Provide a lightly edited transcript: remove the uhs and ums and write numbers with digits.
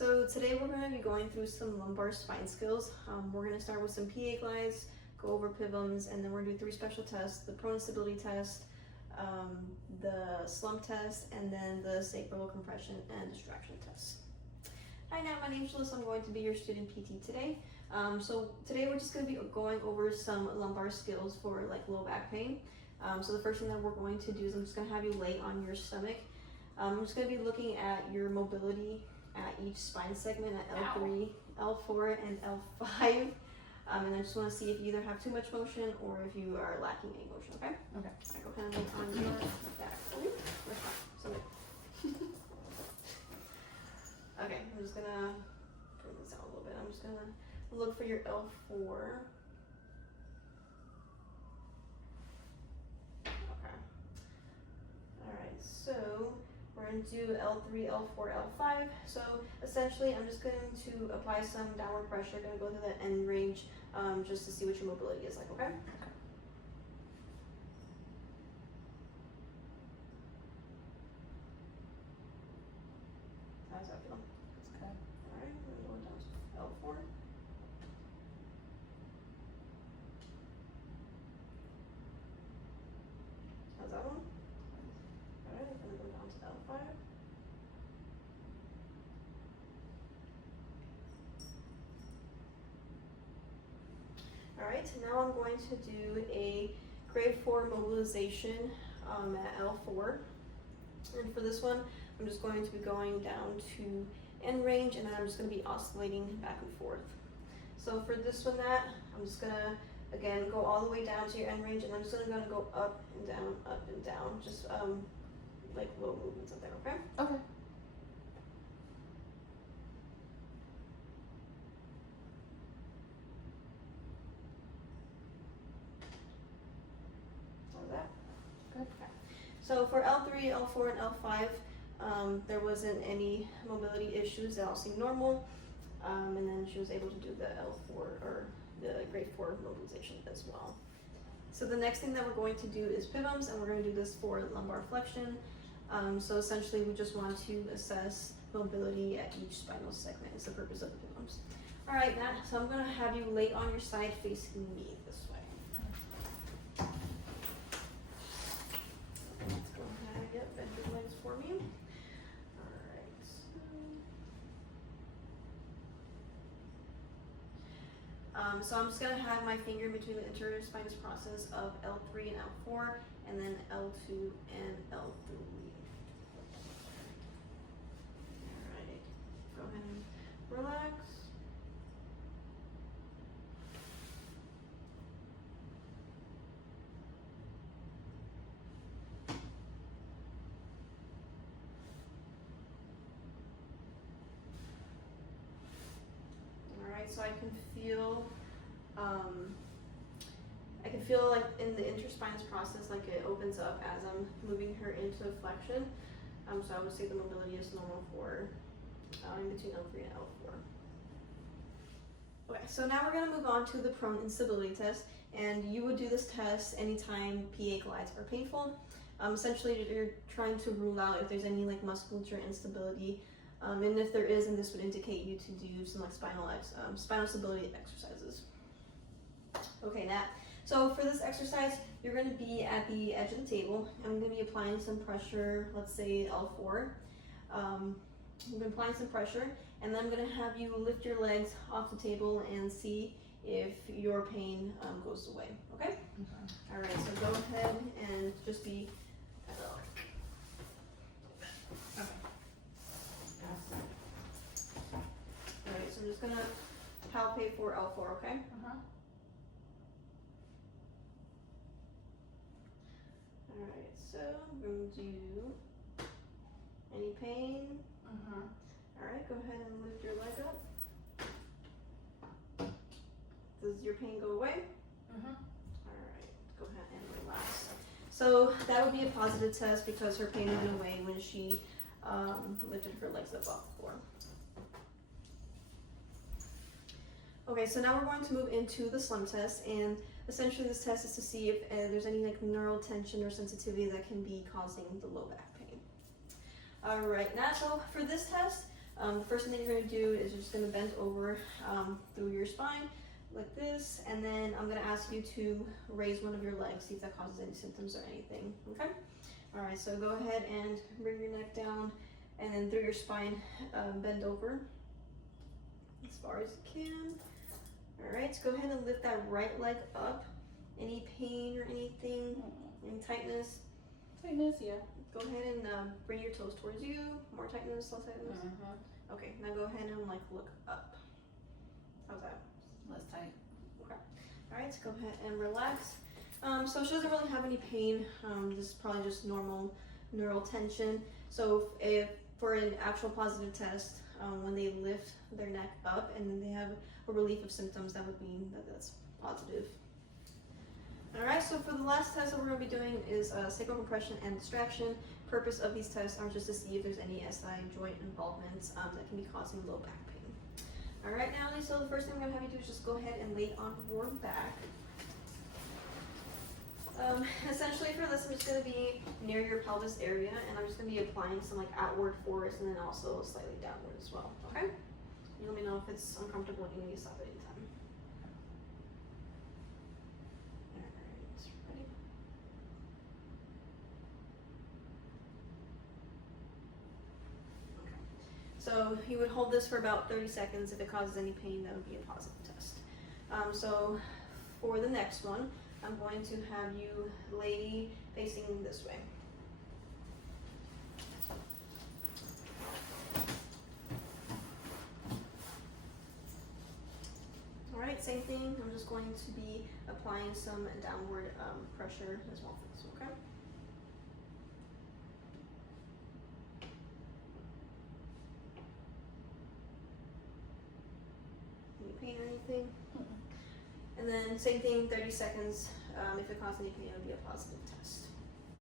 So today we're going to be going through some lumbar spine skills. We're going to start with some PA glides, go over PIVMs, and then we're going to do 3 special tests: the prone stability test, the slump test, and then the sacral compression and distraction test. Hi, now my name's Alyssa. I'm going to be your student PT today. So today we're just going to be going over some lumbar skills for like low back pain. So the first thing that we're going to do is I'm just going to have you lay on your stomach. I'm just going to be looking at your mobility at each spine segment at L3, L4, and L5. And I just want to see if you either have too much motion or if you are lacking any motion, okay? Okay. All right, go ahead and lay on your back. Okay, I'm just gonna bring this out a little bit. I'm just gonna look for your L4. Okay. Alright, so we're gonna do L3, L4, L5. So essentially I'm just going to apply some downward pressure. Gonna go through that end range just to see what your mobility is like, okay? How's that feel? It's good. Alright, we're going down to L4. How's that one? Alright, I'm gonna go down to L5. Alright, now I'm going to do a grade 4 mobilization at L4. And for this one, I'm just going to be going down to end range, and then I'm just going to be oscillating back and forth. So for this one, I'm just going to, again, go all the way down to your end range, and I'm just going to go up and down, just like little movements up there, okay? Okay. How's that? Good. Okay. So for L3, L4, and L5, there wasn't any mobility issues. They all seemed normal. And then she was able to do the L4 or the grade 4 mobilization as well. So the next thing that we're going to do is PIVMs, and we're going to do this for lumbar flexion. So essentially we just want to assess mobility at each spinal segment. Is the purpose of the PIVMs. All right, Nat, so I'm going to have you lay on your side facing me this way. Let's go ahead, yep, bend your legs for me. So I'm just going to have my finger between the anterior spinous process of L3 and L4, and then L2 and L3. Alright, go ahead and relax. Alright, so I can feel like in the interspinous process, like it opens up as I'm moving her into flexion. So I would say the mobility is normal for in between L3 and L4. Okay, so now we're going to move on to the prone instability test, and you would do this test anytime PA glides are painful. Essentially, you're trying to rule out if there's any like musculature instability, and if there is, then this would indicate you to do some like spinal stability exercises. Okay, Nat. So for this exercise, you're going to be at the edge of the table. I'm going to be applying some pressure, let's say L4. I'm going to be applying some pressure, and then I'm going to have you lift your legs off the table and see if your pain goes away, okay? All right, so go ahead and just be, okay. All right, so I'm just going to palpate for L4, okay? Alright, so I'm going to do any pain. Alright, go ahead and lift your leg up. Does your pain go away? Alright, go ahead and relax. So that would be a positive test because her pain went away when she lifted her legs up off the floor. Okay, so now we're going to move into the slump test, and essentially this test is to see if there's any like neural tension or sensitivity that can be causing the low back pain. All right, now so for this test, The first thing that you're going to do is you're just going to bend over through your spine like this, and then I'm going to ask you to raise one of your legs, see if that causes any symptoms or anything, okay? All right, so go ahead and bring your neck down, and then through your spine, bend over as far as you can. All right, so go ahead and lift that right leg up. Any pain or anything, any tightness? Tightness, yeah. Go ahead and bring your toes towards you. More tightness, less tightness? Okay, now go ahead and like look up. How's that? Less tight. Okay. All right, so go ahead and relax. So she doesn't really have any pain. This is probably just normal neural tension. So if for an actual positive test, when they lift their neck up and then they have a relief of symptoms, that would mean that that's positive. All right, so for the last test that we're going to be doing is sacral compression and distraction. Purpose of these tests are just to see if there's any SI joint involvements that can be causing low back pain. All right, Natalie, so the first thing I'm going to have you do is just go ahead and lay on your back. Essentially for this, I'm just going to be near your pelvis area, and I'm just going to be applying some like outward force and then also slightly downward as well, okay? You let me know if it's uncomfortable and you need to stop at any time. So you would hold this for about 30 seconds. If it causes any pain, that would be a positive test. So for the next one, I'm going to have you lay facing this way. All right, same thing. I'm just going to be applying some downward pressure as well for this, okay? Pain or anything. And then same thing, 30 seconds. If it causes any pain, it would be a positive test.